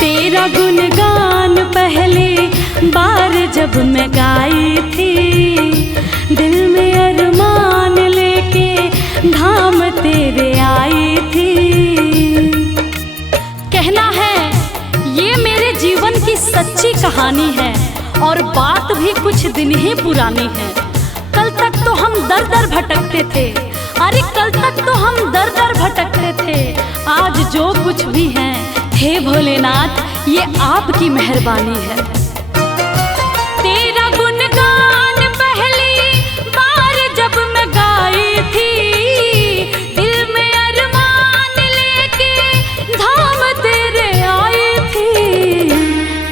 तेरा गुणगान पहले बार जब मैं गाई थी, दिल में अरमान लेके धाम तेरे आई थी। कहना है ये मेरे जीवन की सच्ची कहानी है, और बात भी कुछ दिन ही पुरानी है। कल तक तो हम दर दर भटकते थे, अरे कल तक तो हम दर दर भटकते थे। आज जो कुछ भी है, हे भोलेनाथ, ये आपकी मेहरबानी है। तेरा गुणगान पहली बार जब मैं गाई थी, दिल में अरमान लेके धाम तेरे आई थी।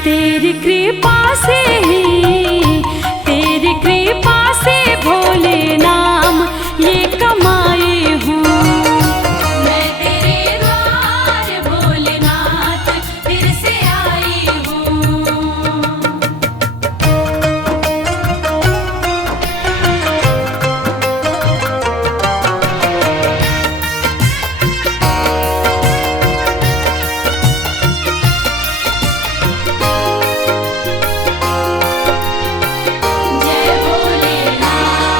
तेरी कृपा से ही, तेरी कृपा से भोले नाम ये कमाई हूँ। मैं तेरे द्वार भोलेनाथ फिर से आई हूँ।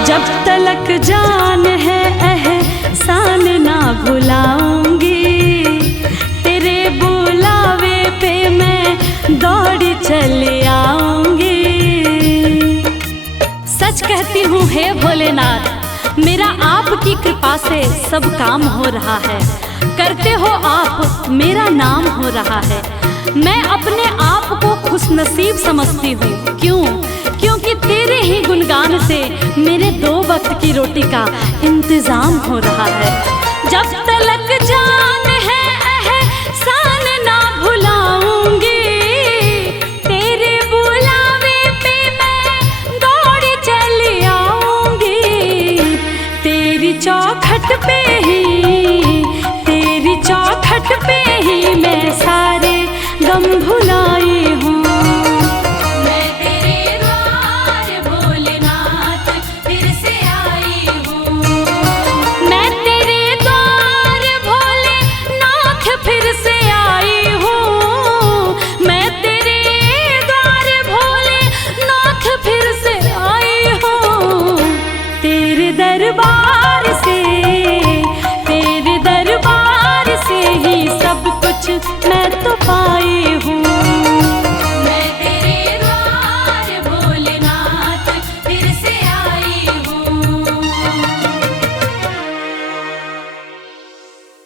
जब तलक जान है एहसान ना भुलाऊंगी, तेरे बुलावे पे मैं दौड़ी चली आऊंगी। सच कहती हूँ हे भोलेनाथ, मेरा आपकी कृपा से सब काम हो रहा है। करते हो आप, मेरा नाम हो रहा है। मैं अपने आप को खुशनसीब समझती हूँ। क्यों? क्योंकि तेरे ही गुणगान से मेरे 2 वक्त की रोटी का इंतजाम हो रहा है। जब तलक जान है एहसान ना भुलाऊंगी, तेरे बुलावे पे मैं दौड़ी चली आऊंगी। तेरी चौखट पे ही, तेरी चौखट पे ही मैं सारे गम भुलाई हूँ। दरबार से, तेरे दरबार से ही सब कुछ मैं तो पाई हूँ। मैं तेरे द्वार भोलेनाथ फिर से आई हूँ।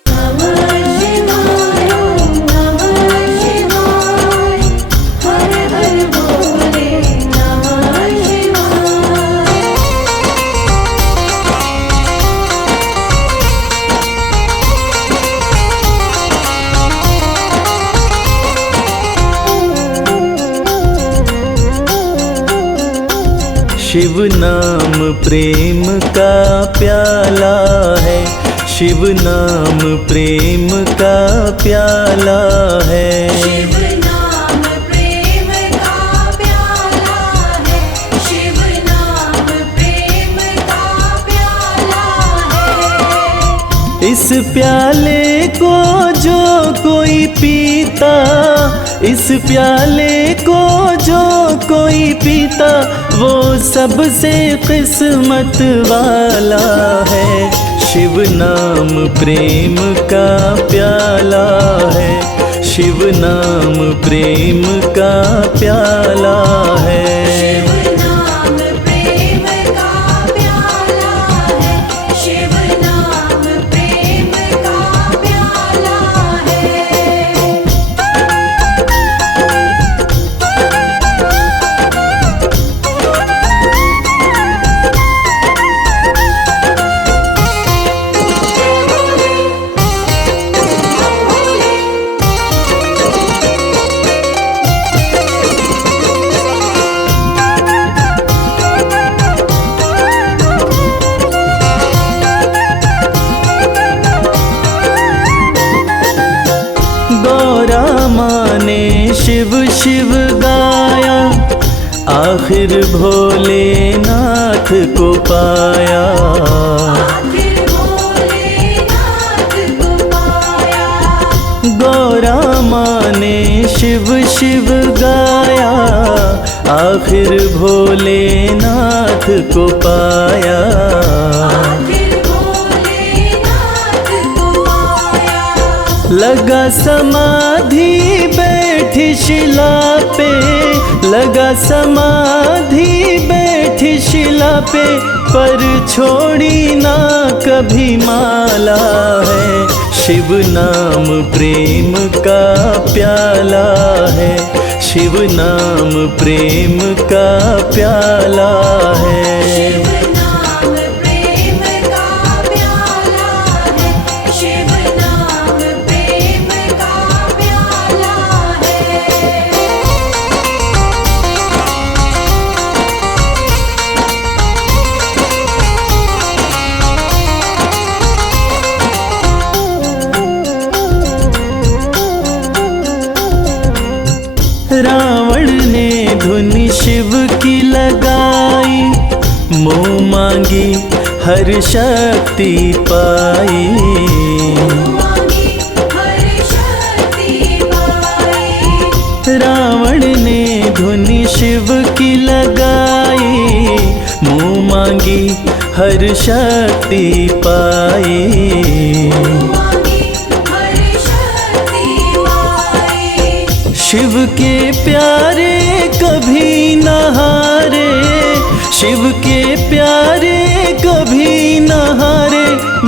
नमः शिवाय, नमः शिवाय, हर हर भोले नमः शिवाय। शिव नाम प्रेम का प्याला है, शिव नाम प्रेम का प्याला है। शिव नाम प्रेम का प्याला है, शिव नाम प्रेम का प्याला है। इस प्याले को जो कोई पीता, इस प्याले को जो कोई पीता, वो सबसे किस्मत वाला है। शिव नाम प्रेम का प्याला है, शिव नाम प्रेम का प्याला है। शिव नाम प्रेम का प्याला है, शिव नाम प्रेम का प्याला है। शिव शिव गाया, आखिर भोलेनाथ को पाया। आखिर भोलेनाथ को पाया। गौरा माँ ने शिव शिव गाया, आखिर भोलेनाथ को पाया। लगा समाधि बैठी शिला पे, लगा समाधि बैठी शिला पे, पर छोड़ी ना कभी माला है। शिव नाम प्रेम का प्याला है, शिव नाम प्रेम का प्याला है। रावण ने धुन शिव की लगाई, मुँह मांगी हर शक्ति पाई। रावण ने धुन शिव की लगाई, मुँह मांगी हर शक्ति पाई। शिव के प्यारे कभी न हारे, शिव के प्यारे कभी न हारे,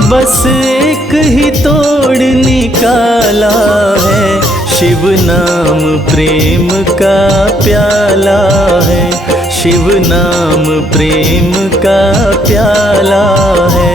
बस एक ही तोड़ निकाला है। शिव नाम प्रेम का प्याला है, शिव नाम प्रेम का प्याला है।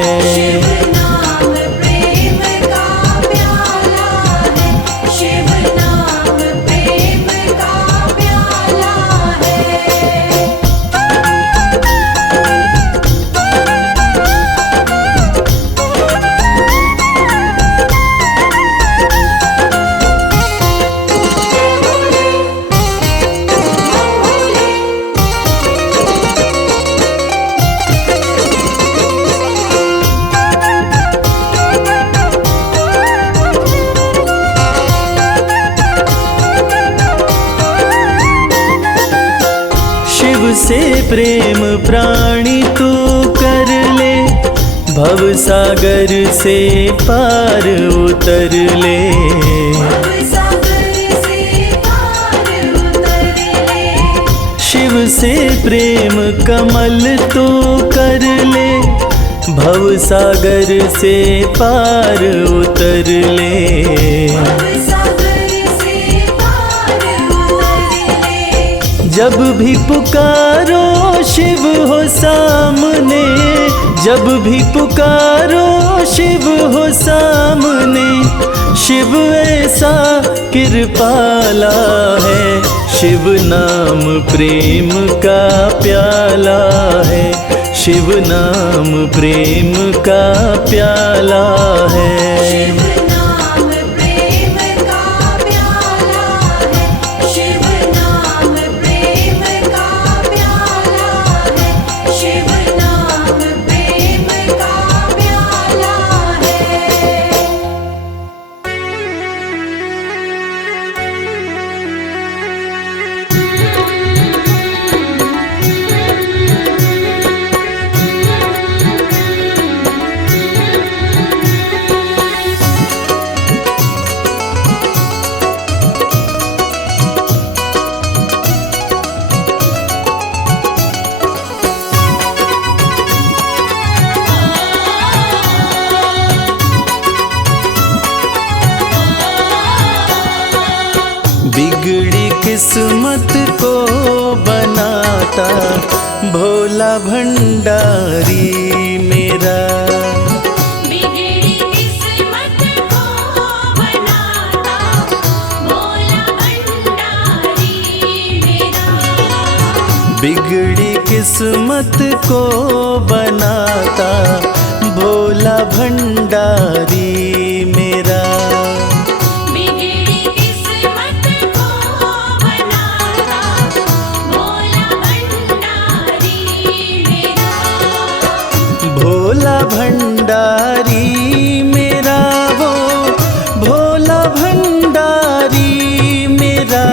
से प्रेम प्राणी तू कर ले, भव सागर से पार उतर ले। शिव से प्रेम कमल तू कर ले, भव सागर से पार उतर ले। जब भी पुकारो शिव हो सामने, जब भी पुकारो शिव हो सामने, शिव ऐसा कृपाला है। शिव नाम प्रेम का प्याला है, शिव नाम प्रेम का प्याला है। बिगड़ी किस्मत को बनाता भोला भंडारी मेरा। बिगड़ी किस्मत को बनाता भोला भंडारी मेरा। बिगड़ी किस्मत को बनाता भोला भंडारी मेरा। भोला भंडारी मेरा वो भोला भंडारी मेरा।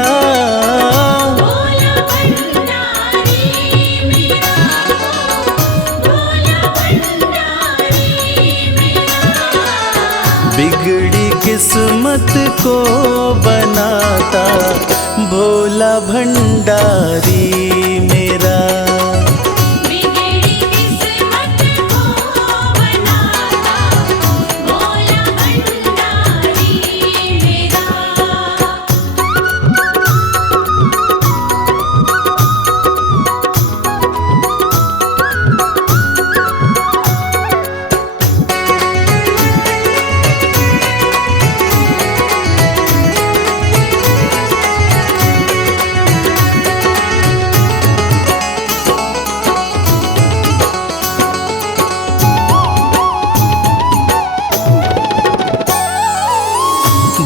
भोला भंडारी मेरा। बिगड़ी किस्मत को बनाता भोला भंडारी मेरा।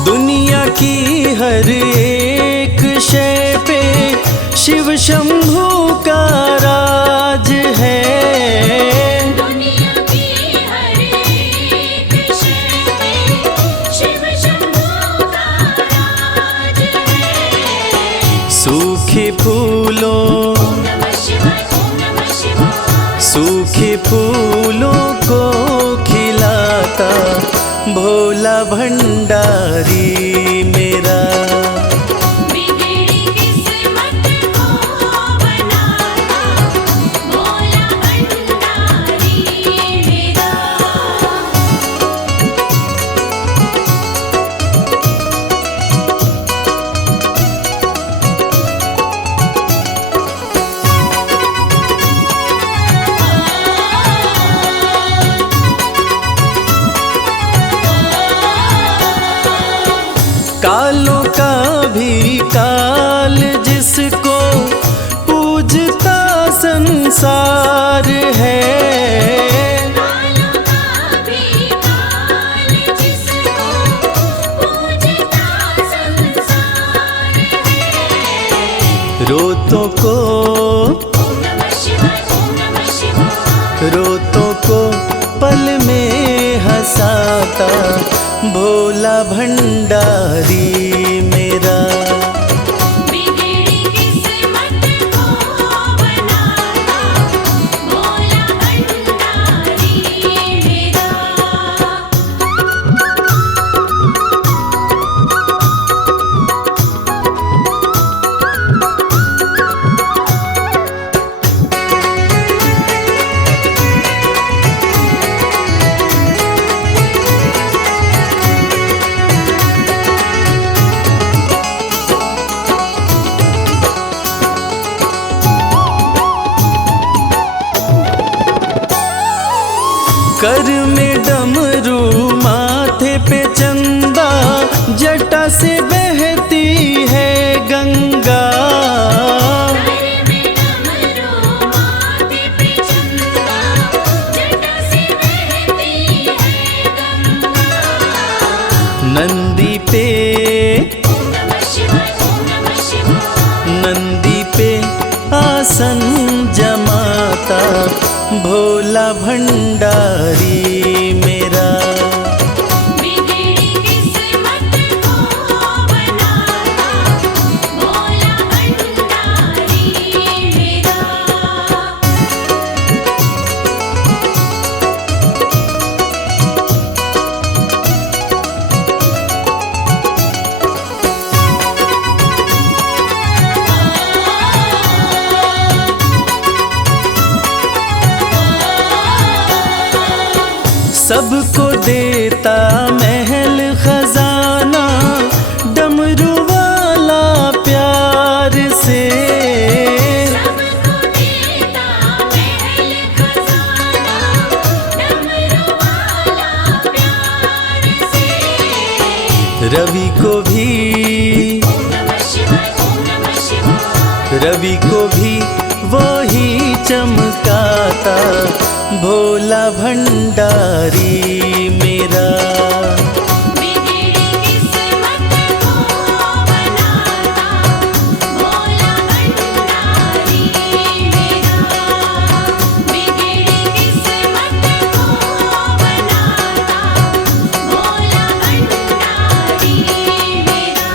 दुनिया की हर एक शय पे शिव शंभू का राज है। दुनिया की हर एक शय पे शिव शंभू का राज है। सूखे फूलों ओम नमः शिवाय, ओम नमः शिवाय। सूखे फूलों को खिलाता भोला भंडारी मेरा। बिगड़ी किस्मत को बनाता भोला भंडारी मेरा। कालों का भी काल जिसको पूजता संसार है। कालों का भी काल जिसको पूजता संसार है। रोतों को ओम नमः शिवाय, ओम नमः शिवाय। रोतों को पल में हंसाता भोला भंडारी मेरा। बिगड़ी किस्मत को बनाता भोला भंडारी मेरा। कर में डमरू माथे पे चंदा जटा से बहती है गंगा। घर में डमरू माथे पे चंदा जटा से बहती है गंगा। नंदी पे ओम नमः शिवाय, ओम नमः शिवाय। नंदी पे आसन जमाता भोला भंडारी मेरा। बिगड़ी किस्मत को बनाता भोला भंडारी मेरा। सबको देता महल खजाना डमरू वाला प्यार से। सबको देता महल खजाना डमरू वाला प्यार से। रवि को भी ओम नमः शिवाय, ओम नमः शिवाय। रवि को भी वो ही चमकाता भोला भंडारी मेरा। बिगड़ी किस्मत को बनाता भोला भंडारी मेरा। बिगड़ी किस्मत को बनाता भोला भंडारी मेरा।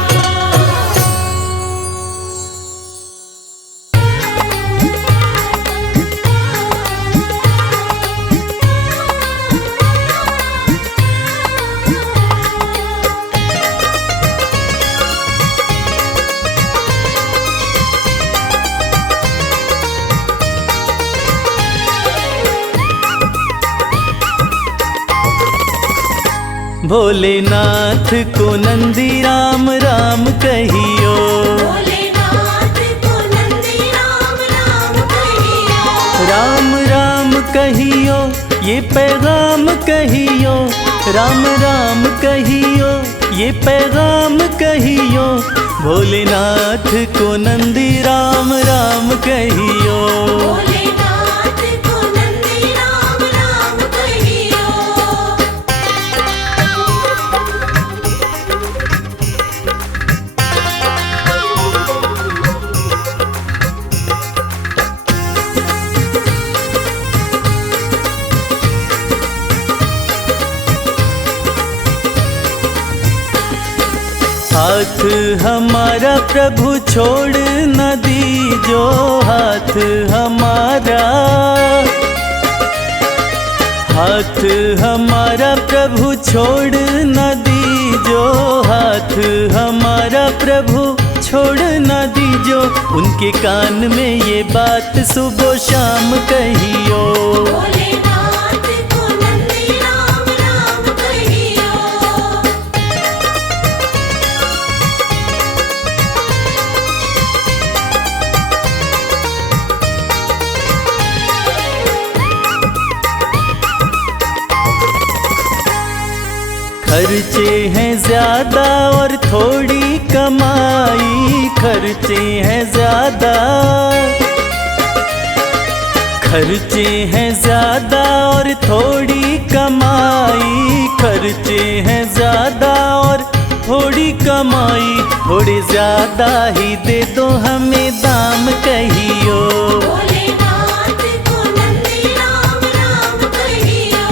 भोलेनाथ को नंदी राम राम कहियो। भोलेनाथ को नंदी राम राम कहियो। राम राम कहियो ये पैगाम कहियो। राम राम कहियो ये पैगाम कहियो। भोलेनाथ को नंदी राम राम कहियो। भोलेनाथ को नंदी राम राम कहियो। हाथ हमारा प्रभु छोड़ न दीजो। हाथ हमारा, हाथ हमारा प्रभु छोड़ न दीजो। हाथ हमारा प्रभु छोड़ न दीजो। उनके कान में ये बात सुबह शाम कहियो। भोलेनाथ को नंदी राम राम कहियो। खर्चे हैं ज्यादा और थोड़ी कमाई। खर्चे हैं ज्यादा, खर्चे हैं ज्यादा और थोड़ी कमाई। खर्चे हैं ज्यादा और थोड़ी कमाई। थोड़े ज्यादा ही दे दो हमें दाम कहियो। भोलेनाथ को नंदी राम राम कहियो।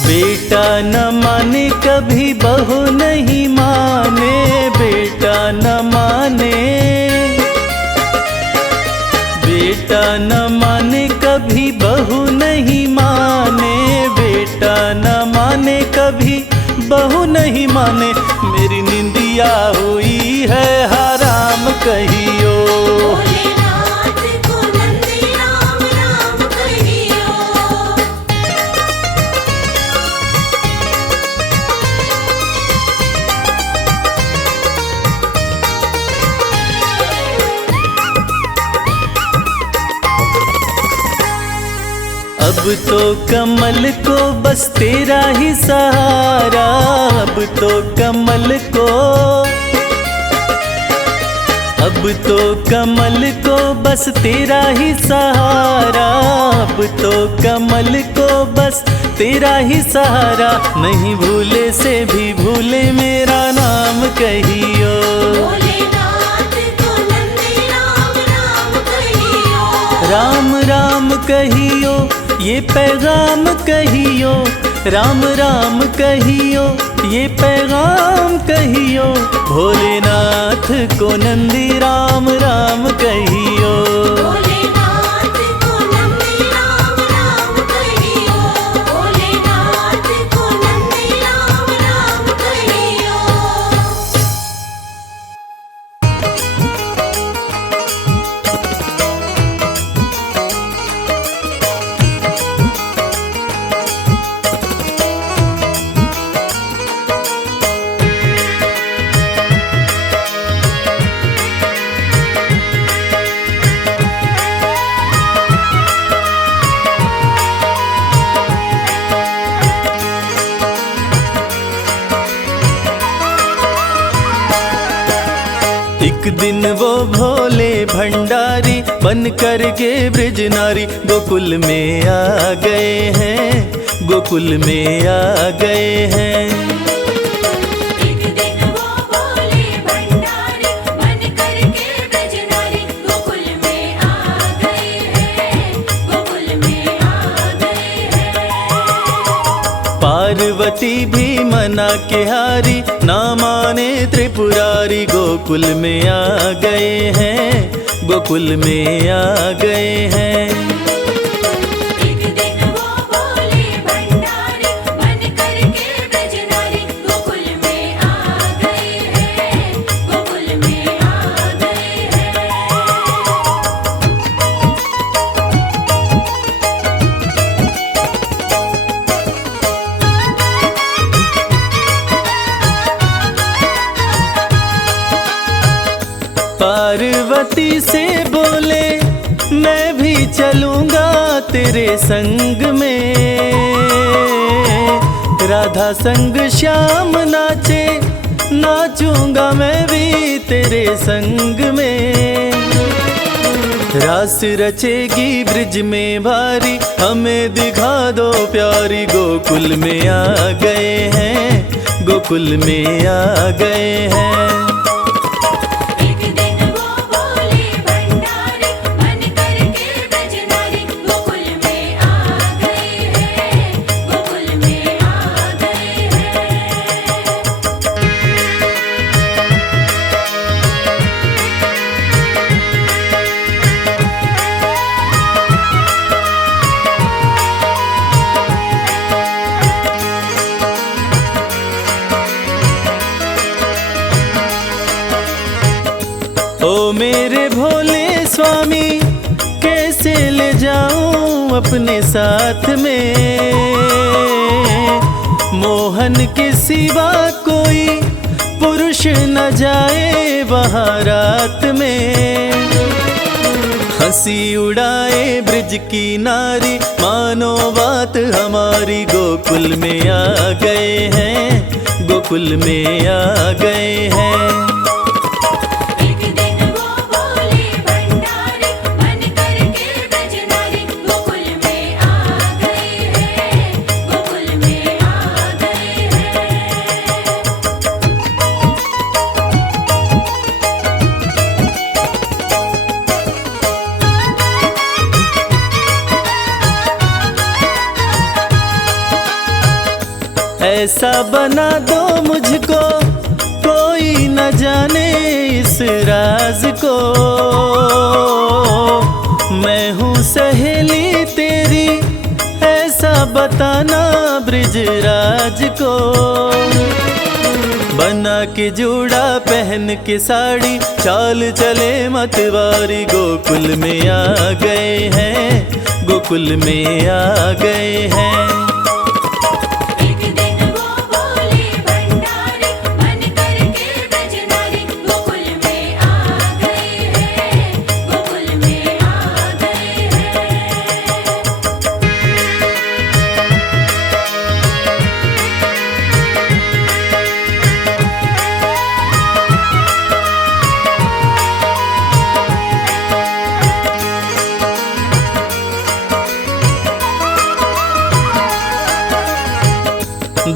बेटा न माने कभी बहू नहीं माने। बेटा न माने, बेटा न माने कभी बहू नहीं माने। बेटा न माने कभी बहू नहीं माने। मेरी निंदिया हुई है हराम कहियो। भोलेनाथ को नंदी राम राम कहियो। अब तो कमल को बस तेरा ही सहारा। अब तो कमल को, अब तो कमल को बस तेरा ही सहारा। अब तो कमल को बस तेरा ही सहारा। नहीं भूले से भी भूले मेरा नाम कहियो। भोलेनाथ को नंदी राम राम कहियो। राम राम कहियो ये पैगाम कहियो। राम राम कहियो ये पैगाम कहियो। भोलेनाथ को नंदी राम राम कहियो। भोलेनाथ को नंदी राम राम कहियो। भोलेनाथ को नंदी राम राम कहियो। एक दिन वो भोले भंडारी बन कर के ब्रज नारी गोकुल में आ गए हैं। गोकुल में आ गए हैं। एक दिन वो भोले भंडारी बन करके ब्रज नारी गोकुल में आ गए हैं। गोकुल में आ गए हैं। पार्वती भी मना के हारी ना माने त्रिपुरारी। गोकुल में आ गए हैं। गोकुल में आ गए हैं। एक दिन वो पार्वती से बोले मैं भी चलूंगा तेरे संग में। राधा संग श्याम नाचे, नाचूंगा मैं भी तेरे संग में। रास रचेगी ब्रिज में भारी, हमें दिखा दो प्यारी। गोकुल में आ गए हैं, गोकुल में आ गए हैं। एक दिन वो बोले भंडारी, मन करके ब्रजनारी। गोकुल में आ गए हैं, गोकुल में आ गए हैं। ओ मेरे भोले स्वामी, कैसे ले जाऊं अपने साथ में। मोहन के सिवा कोई पुरुष न जाए वहाँ रात में। हंसी उड़ाए ब्रिज की नारी, मानो बात हमारी। गोकुल में आ गए हैं, गोकुल में आ गए हैं। एक दिन वो बोले भंडारी, मन करके ब्रजनारी। गोकुल में आ गए हैं, गोकुल में आ गए हैं। ऐसा बना दो मुझको, कोई न जाने इस राज को। मैं हूँ सहेली तेरी, ऐसा बताना ब्रिजराज को। बना के जूड़ा पहन के साड़ी, चाल चले मतवारी। गोकुल में आ गए हैं, गोकुल में आ गए हैं। एक दिन वो बोले भंडारी, मन करके ब्रजनारी। गोकुल में आ गए हैं, गोकुल में आ गए हैं।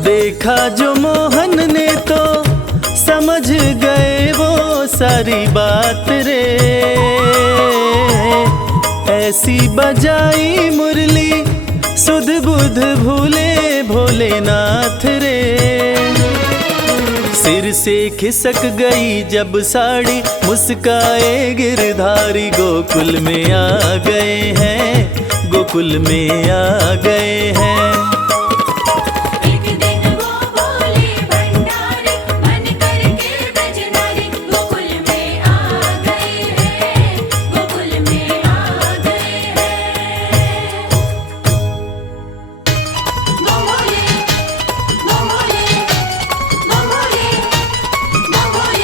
देखा जो मोहन ने तो समझ गए वो सारी बात रे। ऐसी बजाई मुरली, सुध बुध भूले भोलेनाथ रे। सिर से खिसक गई जब साड़ी, मुस्काए गिरधारी। गोकुल में आ गए हैं, गोकुल में आ गए हैं। एक दिन वो बोले भंडारी, मन करके ब्रजनारी। गोकुल में आ गए हैं, गोकुल में आ गए हैं। बोले बोले बोले बोले।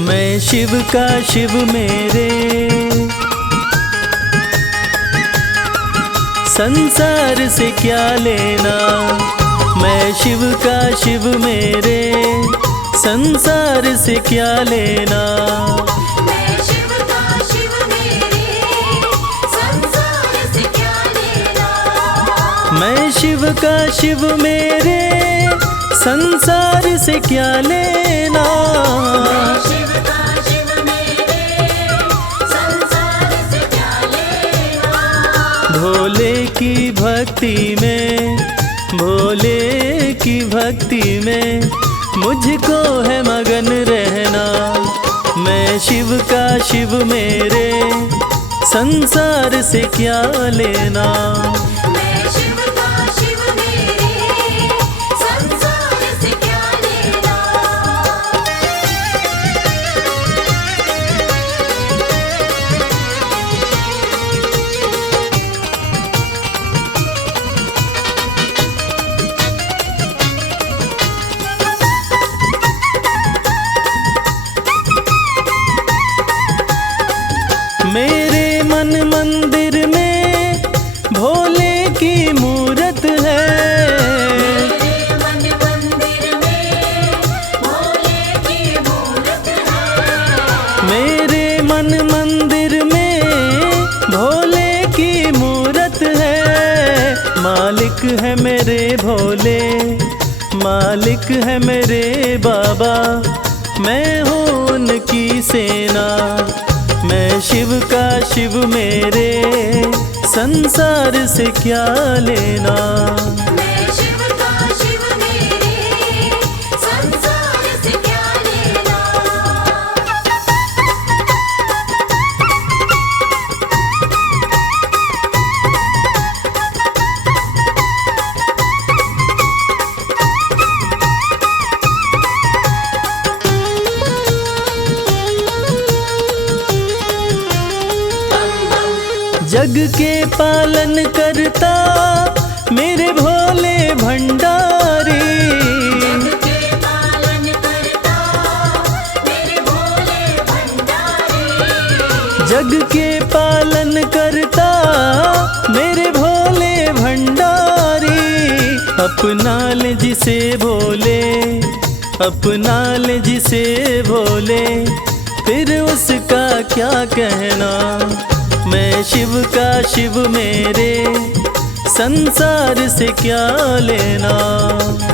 मैं शिव का शिव मेरे, संसार से क्या लेना। मैं शिव का शिव मेरे, संसार से क्या लेना। मैं शिव का शिव मेरे, संसार से क्या लेना। मैं शिव का शिव मेरे, संसार से क्या लेना। शिव का शिव मेरे, संसार से क्या लेना। भोले की भक्ति में, भोले की भक्ति में मुझको है मगन रहना। मैं शिव का शिव मेरे, संसार से क्या लेना। मैं शिव का शिव मेरे, संसार से क्या लेना। मेरे मन मंदिर में भोले की मूरत है। मेरे मन मंदिर में भोले की मूरत है। मेरे मन मंदिर में भोले की मूरत है। मालिक है मेरे भोले, मालिक है मेरे बाबा, मैं हूँ उनकी सेना। मैं शिव का शिव मेरे, संसार से क्या लेना। मैं शिव का शिव मेरे, संसार से क्या लेना। जग के पालन करता मेरे भोले भंडारी। जग के पालन करता मेरे भोले भंडारी। जग के पालन करता मेरे भोले भंडारी। अपना ले जिसे भोले, अपना ले जिसे भोले, फिर उसका क्या कहना। मैं शिव का शिव मेरे, संसार से क्या लेना।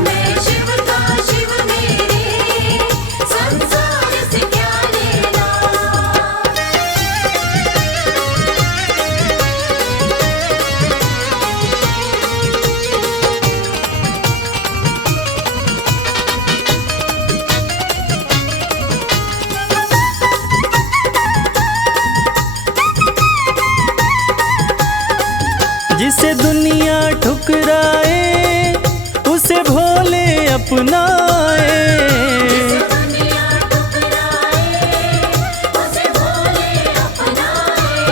मैं शिव का शिव मेरे, संसार से क्या लेना। जिसे दुनिया ठुकराए उसे भोले अपनाए। दुनिया ठुकराए उसे भोले अपनाए।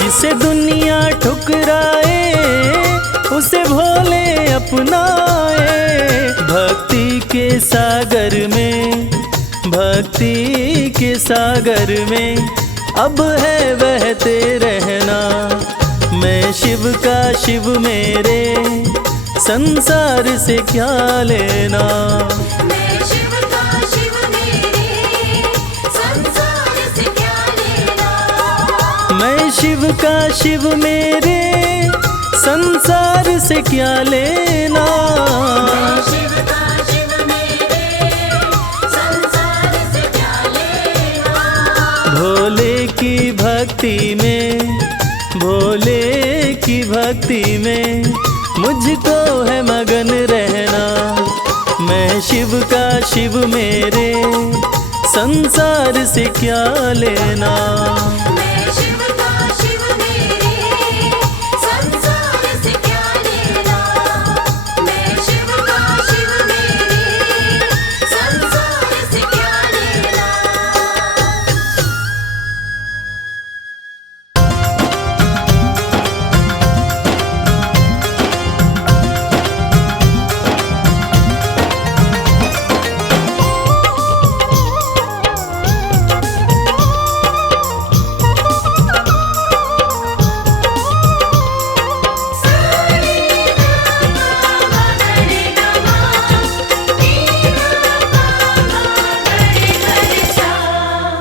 जिसे दुनिया ठुकराए उसे भोले अपनाए। भक्ति के सागर में, भक्ति के सागर में अब है बहते रहना। मैं शिव का शिव मेरे, संसार से क्या लेना। मैं शिव का शिव मेरे, संसार से क्या लेना। मैं शिव का शिव मेरे, संसार से क्या लेना। मैं शिव का शिव मेरे, संसार से क्या लेना। भोले की भक्ति में, भोले की भक्ति में मुझको है मगन रहना। मैं शिव का शिव मेरे, संसार से क्या लेना। मैं शिव का शिव मेरे, संसार से क्या लेना। मैं शिव का शिव मेरे, संसार से क्या लेना।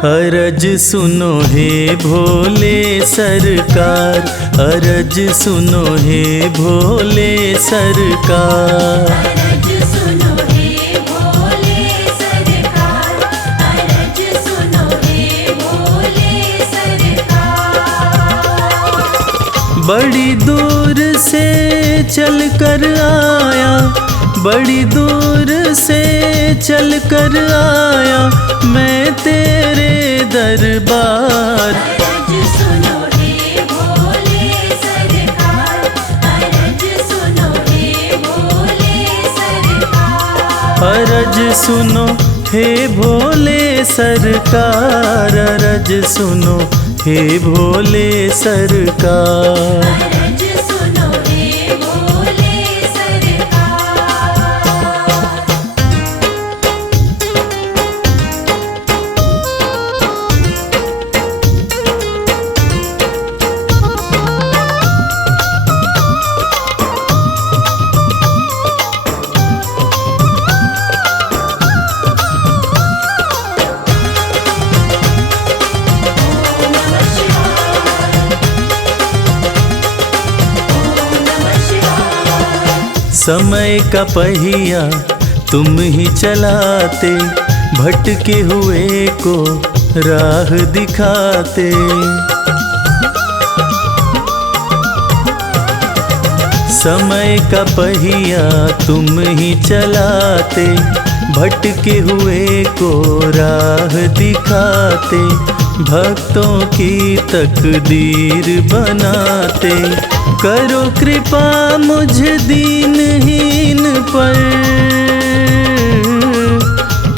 अरज सुनो हे भोले सरकार, अरज सुनो हे भोले सरकार। अरज सुनो हे भोले सरकार, अरज सुनो हे भोले सरकार। बड़ी दूर से चल कर आया, बड़ी दूर से चल कर आया मैं तेरे दरबार। अरज सुनो हे अरज सुनो हे भोले सरकार, अरज सुनो हे भोले सरकार। अरज सुनो हे भोले सरकार। समय का पहिया तुम ही चलाते, भटके हुए को राह दिखाते। समय का पहिया तुम ही चलाते, भटके हुए को राह दिखाते। भक्तों की तकदीर बनाते, करो कृपा मुझ दीनहीन पर,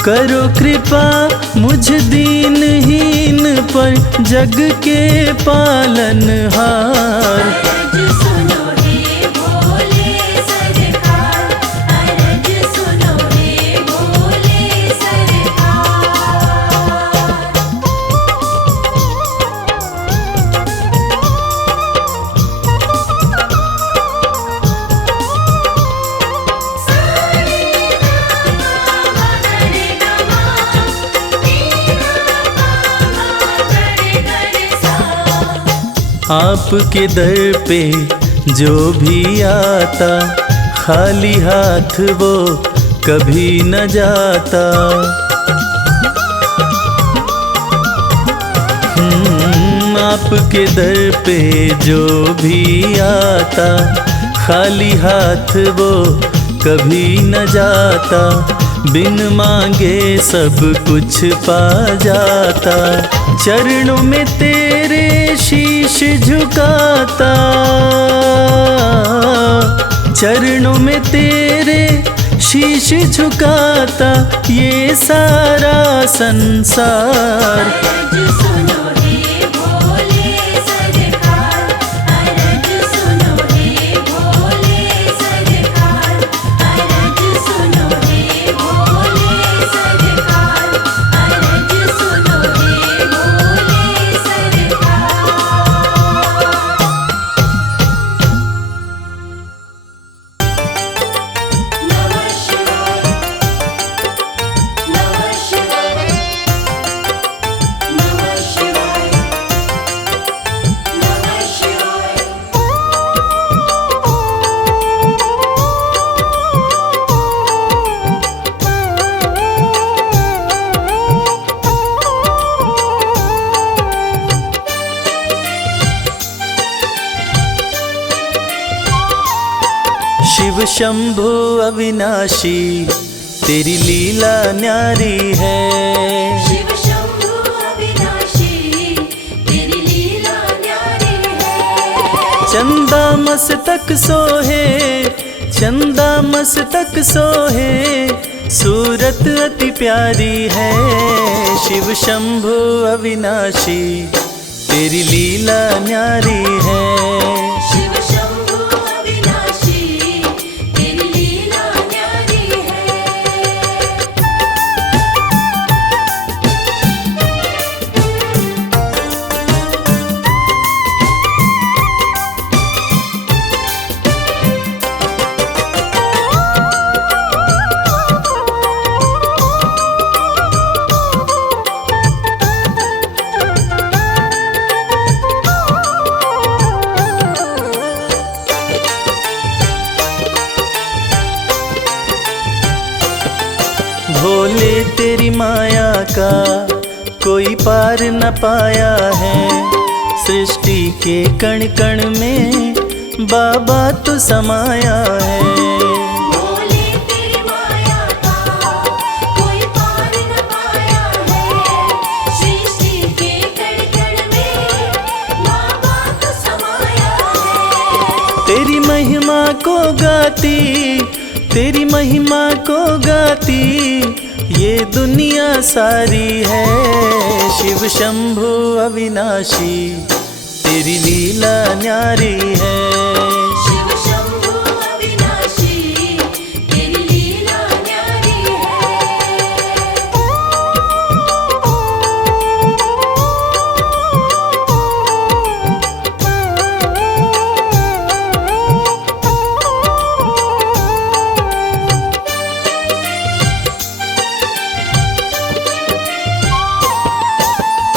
करो कृपा मुझ दीनहीन पर, जग के पालनहार। अरज सुनो हे भोले सरकार। अरज सुनो हे भोले सरकार। आपके दर पे जो भी आता, खाली हाथ वो कभी न जाता। आपके दर पे जो भी आता, खाली हाथ वो कभी न जाता। बिन मांगे सब कुछ पा जाता, चरणों में तेरे शीश झुकाता। चरणों में तेरे शीश झुकाता, ये सारा संसार। अरज सुनो हे भोले सरकार। अरज सुनो हे भोले सरकार। अरज सुनो हे भोले सरकार। अरज सुनो हे भोले सरकार। नमः शिवाय। नमः शिवाय। नमः शिवाय। नमः शिवाय। शिव शंभु अविनाशी, तेरी लीला न्यारी है। शिव शंभु अविनाशी, तेरी लीला न्यारी है। चंदा मस्तक सोहे, चंदा मस्तक सोहे, सूरत अति प्यारी है। शिव शंभु अविनाशी, तेरी लीला न्यारी है। शिव शंभु अविनाशी, तेरी लीला न्यारी है। भोले तेरी माया का कोई पार न पाया है। सृष्टि के कण कण में बाबा तू समाया है। भोले तेरी माया का कोई पार न पाया है। सृष्टि के कण कण में बाबा तू समाया है। तेरी महिमा को गाती तेरी महिमा को गाती ये दुनिया सारी है। शिव शंभु अविनाशी तेरी लीला न्यारी है। शिव शंभु अविनाशी तेरी लीला न्यारी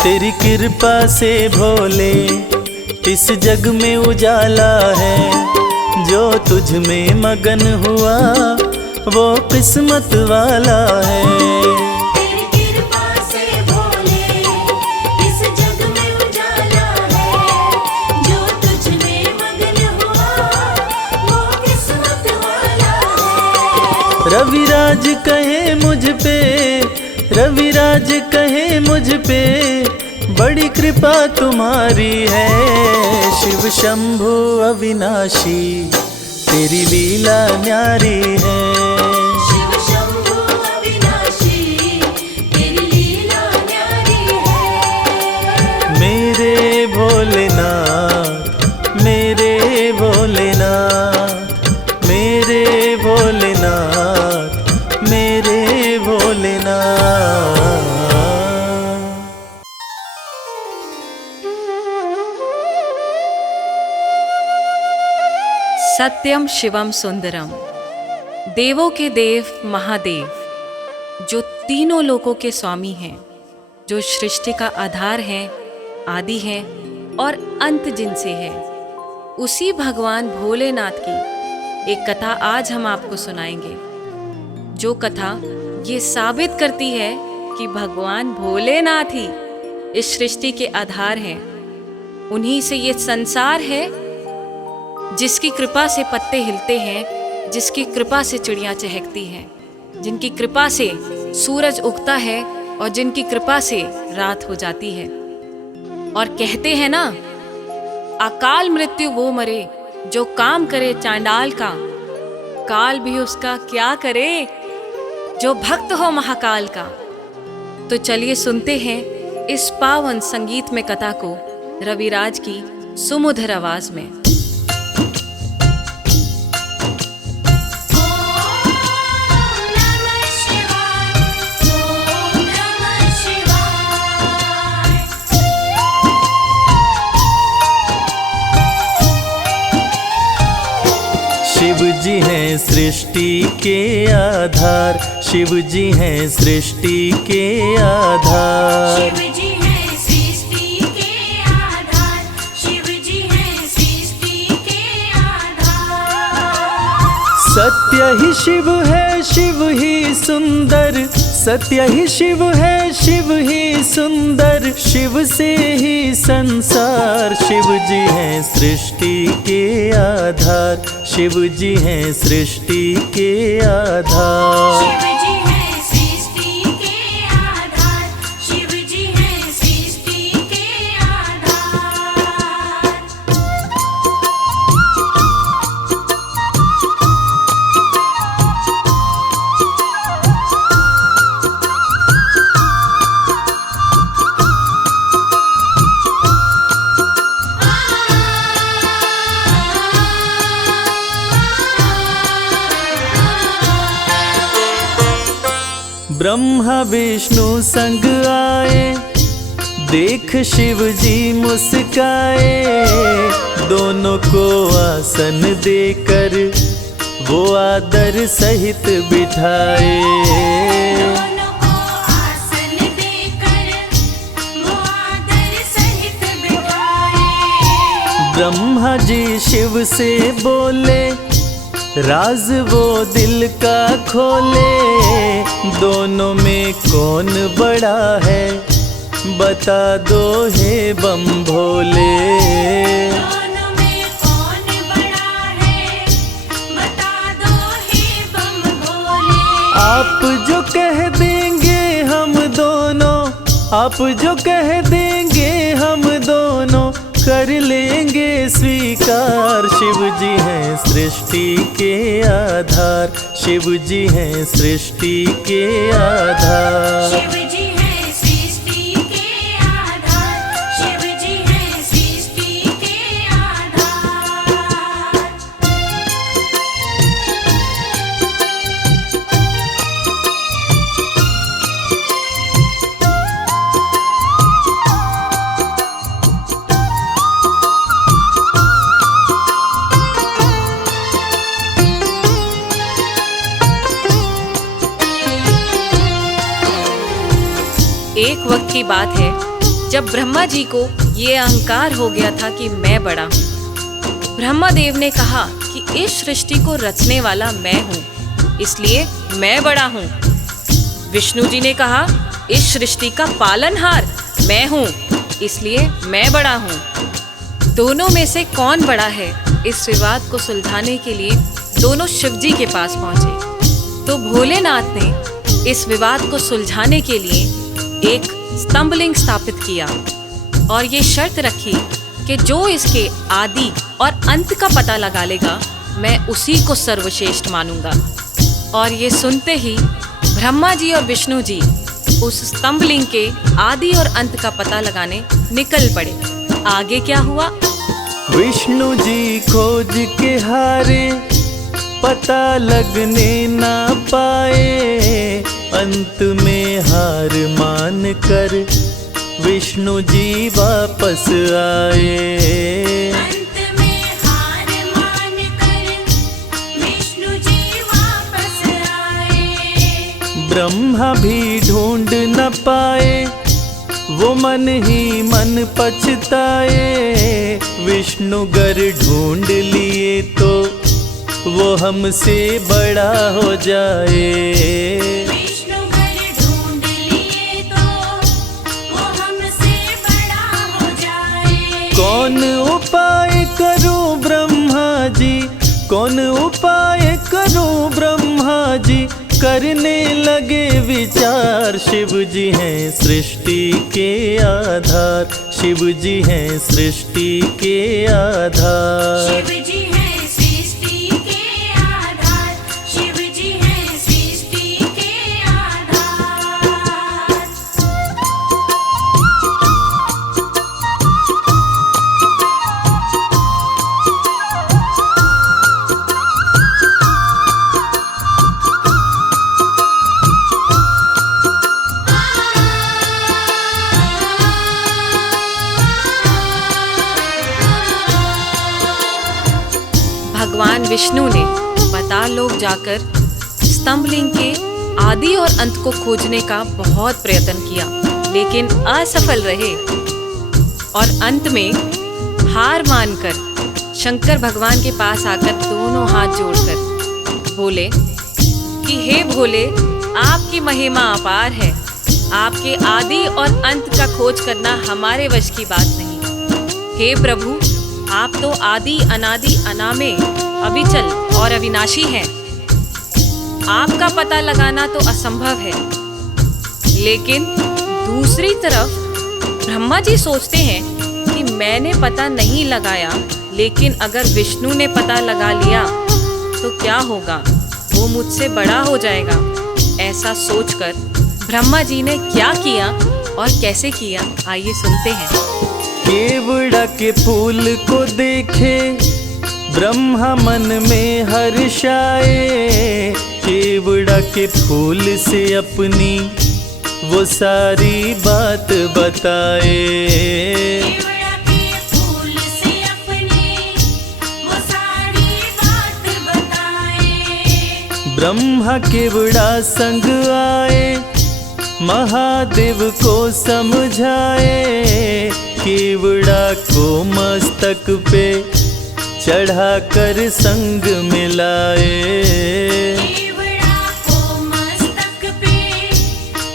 तेरी कृपा से भोले इस जग में उजाला है। जो तुझ में मगन हुआ वो किस्मत वाला है। तेरी कृपा से भोले इस जग में उजाला है। जो तुझ में मगन हुआ वो किस्मत वाला है। रविराज कहे मुझ पे, रविराज कहे मुझ पे बड़ी कृपा तुम्हारी है। शिव शंभु अविनाशी तेरी लीला न्यारी है। शिव शंभु अविनाशी तेरी लीला न्यारी है। मेरे भोलेनाथ, मेरे भोलेनाथ, मेरे भोलेनाथ, मेरे भोलेनाथ। सत्यम शिवम सुंदरम, देवों के देव महादेव, जो तीनों लोकों के स्वामी हैं, जो सृष्टि का आधार हैं, आदि हैं और अंत जिनसे है, उसी भगवान भोलेनाथ की एक कथा आज हम आपको सुनाएंगे। जो कथा ये साबित करती है कि भगवान भोलेनाथ ही इस सृष्टि के आधार हैं। उन्हीं से ये संसार है, जिसकी कृपा से पत्ते हिलते हैं, जिसकी कृपा से चिड़ियाँ चहकती हैं, जिनकी कृपा से सूरज उगता है और जिनकी कृपा से रात हो जाती है। और कहते हैं ना, अकाल मृत्यु वो मरे जो काम करे चांडाल का, काल भी उसका क्या करे जो भक्त हो महाकाल का। तो चलिए सुनते हैं इस पावन संगीत में कथा को रविराज की सुमधुर आवाज में। शिव जी हैं सृष्टि के आधार, शिव जी हैं सृष्टि के आधार। शिव जी है सृष्टि के आधार। शिव जी है सृष्टि के आधार। सत्य ही शिव है, शिव ही सुंदर, सत्य ही शिव है, शिव ही सुंदर, शिव से ही संसार। शिव जी हैं सृष्टि के आधार, शिव जी हैं सृष्टि के आधार। शिव जी है सृष्टि के आधार। शिव जी है सृष्टि के आधार। ब्रह्मा विष्णु संग आए, देख शिव जी मुस्काए। दोनों को आसन देकर वो आदर सहित बिठाए। दोनों को आसन देकर वो आदर सहित बिठाए। ब्रह्मा जी शिव से बोले, राज वो दिल का खोले। दोनों में कौन बड़ा है, बता दो हे बम भोले। दोनों में कौन बड़ा है, बता दो हे बम भोले। आप जो कह देंगे हम दोनों, आप जो कह देंगे हम दोनों, कर लेंगे स्वीकार। शिव जी हैं सृष्टि के आधार, शिव जी हैं सृष्टि के आधार। शिव जी हैं सृष्टि के आधार, शिव जी हैं सृष्टि के आधार। एक वक्त की बात है जब ब्रह्मा जी को ये अहंकार हो गया था कि मैं बड़ा हूँ। ब्रह्मा देव ने कहा कि इस सृष्टि को रचने वाला मैं हूँ, इसलिए मैं बड़ा हूँ। विष्णु जी ने कहा इस सृष्टि का पालनहार मैं हूँ, इसलिए मैं बड़ा हूँ। दोनों में से कौन बड़ा है, इस विवाद को सुलझाने के लिए दोनों शिव जी के पास पहुंचे। तो भोलेनाथ ने इस विवाद को सुलझाने के लिए एक स्तंभलिंग स्थापित किया और ये शर्त रखी कि जो इसके आदि और अंत का पता लगा लेगा, मैं उसी को सर्वश्रेष्ठ मानूंगा। और ये सुनते ही ब्रह्मा जी और विष्णु जी उस स्तंभलिंग के आदि और अंत का पता लगाने निकल पड़े। आगे क्या हुआ? विष्णु जी खोज के हारे, पता लगने ना पाए। अंत में हार मान कर विष्णु जी वापस आए। अंत में हार मान कर विष्णु जी वापस आए। ब्रह्मा भी ढूंढ न पाए, वो मन ही मन पछताए। विष्णु गर ढूंढ लिए तो वो हमसे बड़ा हो जाए। विष्णु घर ढूंढ लिए तो वो हमसे बड़ा हो जाए। कौन उपाय करूं ब्रह्मा जी, कौन उपाय करूं ब्रह्मा जी, करने लगे विचार। शिव जी हैं सृष्टि के आधार, शिव जी हैं सृष्टि के आधार। शिव जी हैं सृष्टि के आधार, शिव जी हैं सृष्टि के आधार। भगवान विष्णु ने पाताल लोक जाकर स्तंभलिंग के आदि और अंत को खोजने का बहुत प्रयत्न किया, लेकिन असफल रहे। और अंत में हार मानकर शंकर भगवान के पास आकर दोनों हाथ जोड़कर बोले कि हे भोले, आपकी महिमा अपार है, आपके आदि और अंत का खोज करना हमारे वश की बात नहीं। हे प्रभु, आप तो आदि अनादि अनामे, अविचल और अविनाशी हैं। आपका पता लगाना तो असंभव है। लेकिन दूसरी तरफ ब्रह्मा जी सोचते हैं कि मैंने पता नहीं लगाया, लेकिन अगर विष्णु ने पता लगा लिया तो क्या होगा, वो मुझसे बड़ा हो जाएगा। ऐसा सोचकर ब्रह्मा जी ने क्या किया और कैसे किया, आइए सुनते हैं। केवड़ा के फूल को देखे ब्रह्मा मन में हर्षाए। केवड़ा के फूल से अपनी वो सारी बात बताए। केवड़ा के फूल से अपनी वो सारी बात बताए। ब्रह्मा केवड़ा संग आए, महादेव को समझाए। केवड़ा को मस्तक पे चढ़ाकर संग मिलाए। केवड़ा को मस्तक पे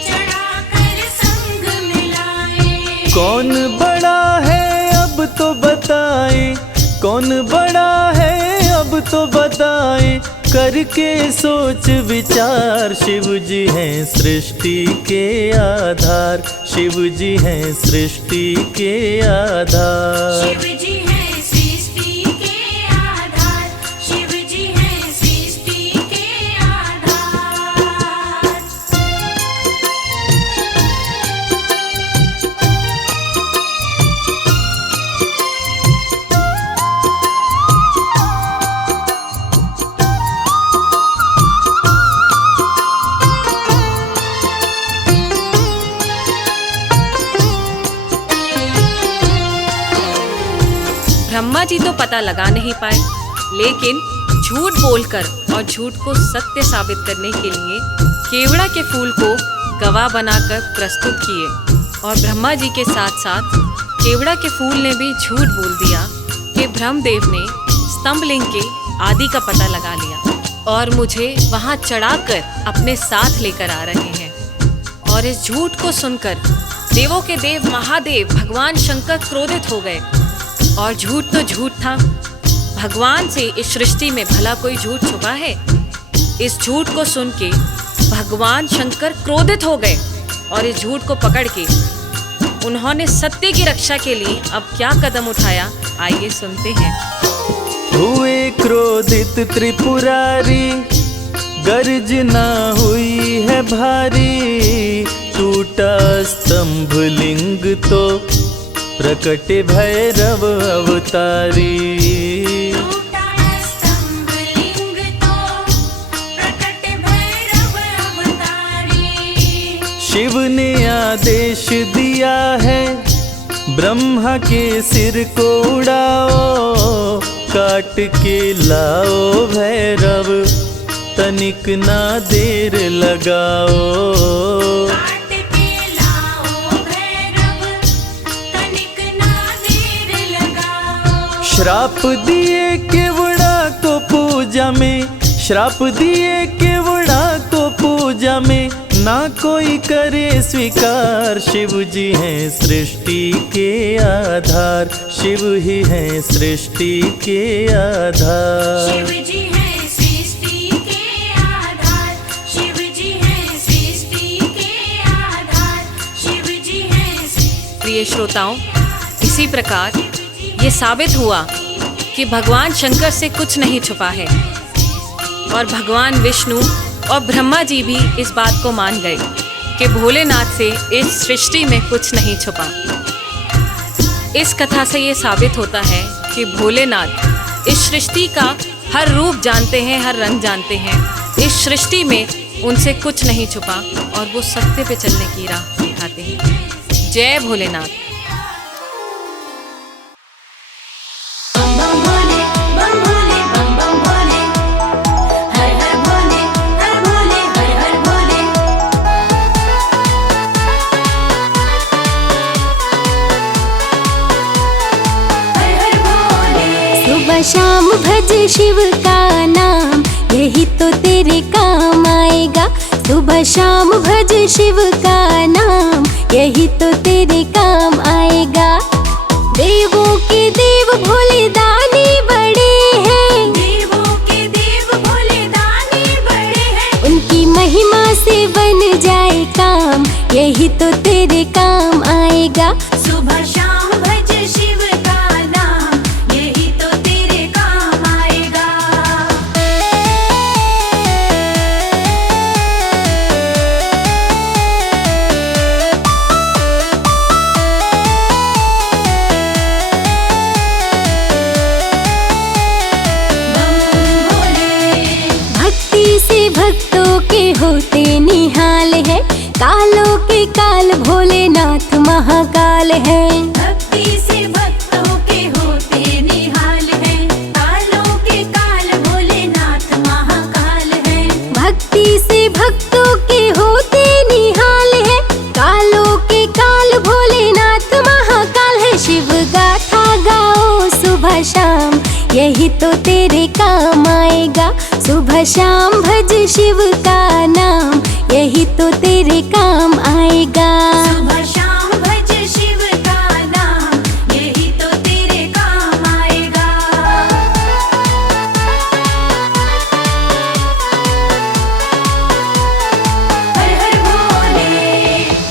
चढ़ाकर संग मिलाए। कौन बड़ा है अब तो बताए, कौन बड़ा है अब तो बताए। करके सोच विचार, शिव जी हैं सृष्टि के आधार, शिव जी हैं सृष्टि के आधार। शिव जी हैं सृष्टि के आधार, शिव जी हैं सृष्टि के आधार। ब्रह्मा जी तो पता लगा नहीं पाए, लेकिन झूठ बोलकर और झूठ को सत्य साबित करने के लिए केवड़ा के फूल को गवाह बनाकर प्रस्तुत किए। और ब्रह्मा जी के साथ साथ केवड़ा के फूल ने भी झूठ बोल दिया कि ब्रह्मदेव ने स्तंभलिंग के आदि का पता लगा लिया और मुझे वहां चढ़ाकर अपने साथ लेकर आ रहे हैं। और इस झूठ को सुनकर देवों के देव महादेव भगवान शंकर क्रोधित हो गए। और झूठ तो झूठ था, भगवान से इस सृष्टि में भला कोई झूठ छुपा है? इस झूठ को सुन के भगवान शंकर क्रोधित हो गए और इस झूठ को पकड़ के उन्होंने सत्य की रक्षा के लिए अब क्या कदम उठाया, आइए सुनते हैं। हुए क्रोधित त्रिपुरारी, गर्जना हुई है भारी, टूटा स्तंभ लिंग तो प्रकट भैरव अवतारी। टूटा स्तंभ लिंग तो प्रकट भैरव अवतारी। शिव ने आदेश दिया है ब्रह्मा के सिर को उड़ाओ, काट के लाओ भैरव तनिक ना देर लगाओ। काट के लाओ भैरव तनिक ना देर लगाओ। श्राप दिए केवड़ा को पूजा में, श्राप दिए केवड़ा को पूजा में, ना कोई करे स्वीकार। शिव जी हैं सृष्टि के आधार, शिव ही हैं सृष्टि के आधार। शिव जी हैं सृष्टि के आधार, शिव जी हैं सृष्टि के आधार, शिव जी हैं सृष्टि। प्रिय श्रोताओं, इसी प्रकार ये साबित हुआ कि भगवान शंकर से कुछ नहीं छुपा है और भगवान विष्णु और ब्रह्मा जी भी इस बात को मान गए कि भोलेनाथ से इस सृष्टि में कुछ नहीं छुपा। इस कथा से ये साबित होता है कि भोलेनाथ इस सृष्टि का हर रूप जानते हैं, हर रंग जानते हैं। इस सृष्टि में उनसे कुछ नहीं छुपा और वो सत्य पे चलने की राह दिखाते हैं। जय भोलेनाथ। बम बम भोले बम बम भोले, हर हर भोले, हर भोले, हर हर भोले। हर हर भोले। सुबह शाम भज शिव का नाम, यही तो तेरे काम आएगा। सुबह शाम भज शिव का नाम, यही तो तेरे काम आएगा। देवों के देव भोले दानी बड़े हैं, देवों के देव भोले दानी बड़े हैं। उनकी महिमा से बन जाए काम, यही तो तेरे काम आएगा। सुबह शाम भज शिव का नाम, यही तो तेरे काम आएगा। बम भोले। भक्ति से भक्तों के होते निहाल है, कालों के काल भोलेनाथ महाकाल है। भक्ति से भक्तों के होते निहाल है, कालों के काल भोलेनाथ महाकाल है। भक्ति से भक्तों के होते निहाल है, कालों के काल भोलेनाथ महाकाल है। शिव गाथा गाओ सुबह शाम, यही तो तेरे काम आएगा। सुबह शाम भज शिव का नाम, यही तो तेरे काम आएगा। सुबह शाम भज शिव का नाम, यही तो तेरे काम आएगा। हर हर भोले।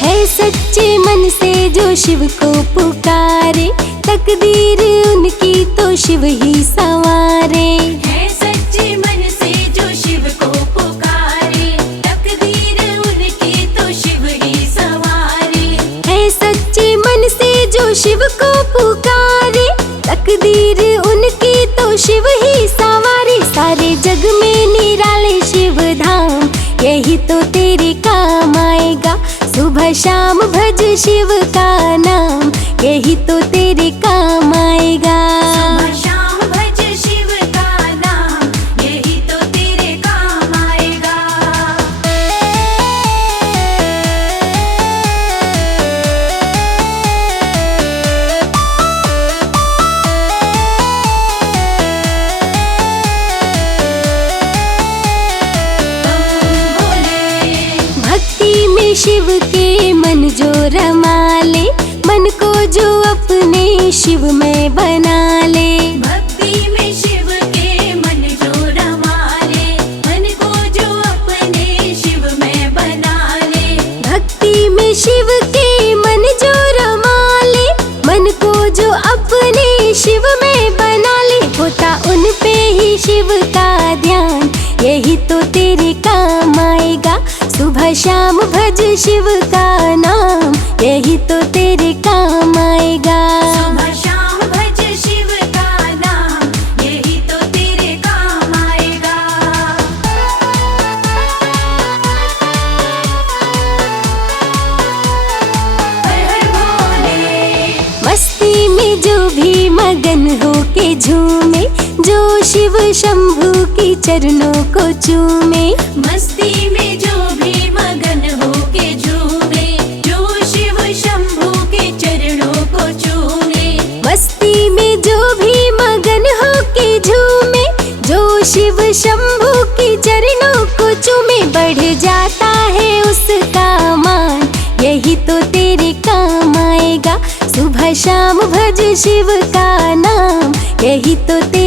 है सच्चे मन से जो शिव को पुकारे, तकदीर उनकी तो शिव ही संवारे। है सच्चे मन से जो शिव को पुकारे, तकदीर उनकी तो शिव ही संवारे। है सच्चे मन से जो शिव को पुकारे, तकदीर उनकी तो शिव ही संवारे। सारे जग में निराले शिव धाम, यही तो तेरे काम आएगा। सुबह शाम भज शिव का नाम, यही तो तेरे काम आएगा। सुबह रमा ले, मन को जो अपने शिव में बना ले। भक्ति में शिव के मन जो रमा ले, मन को जो अपने शिव में बना ले। भक्ति में शिव के मन जो रमा ले, मन को जो अपने शिव में बना ले। होता उन पे ही शिव का ध्यान, यही तो तेरे काम आएगा। सुबह शाम भज शिव का नाम, यही तो तेरे काम आएगा। सुबह शाम भज शिव का नाम, यही तो तेरे काम आएगा। हर हर भोले। मस्ती में जो भी मगन हो के झूमे, जो शिव शंभू की चरणों को चूमे। मस्ती में जो भी मगन हो के झूमे, जो शिव शंभू के चरणों को चूमे। मस्ती में जो भी मगन हो के झूमे, जो शिव शंभू की चरणों को चूमे। बढ़ जाता है उसका मान, यही तो तेरे काम आएगा। सुबह शाम भज शिव का नाम, यही तो तेरे